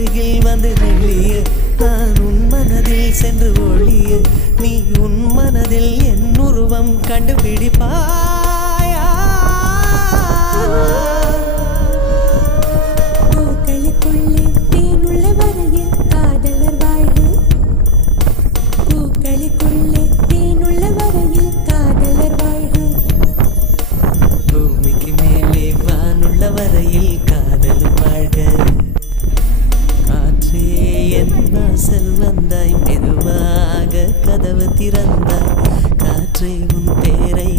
அருகில் வந்து நெளிய நான் உன் மனதில் சென்று ஒளிய நீ உன் மனதில் என் உருவம் கண்டுபிடிப்பாயா பூக்களுக்குள்ளே தேனுள்ள வரையில் காதலர் வாழ்க பூக்களுக்குள்ளே தேனுள்ள வரையில் காதலர் வாழ்க பூமிக்கு மேலே வானுள்ள வரையில் காதலும் வாழ்க காற்றே என் வாசல் வந்தாய் மெதுவாக கதவு திறந்தாய் காற்றே உன் பேரை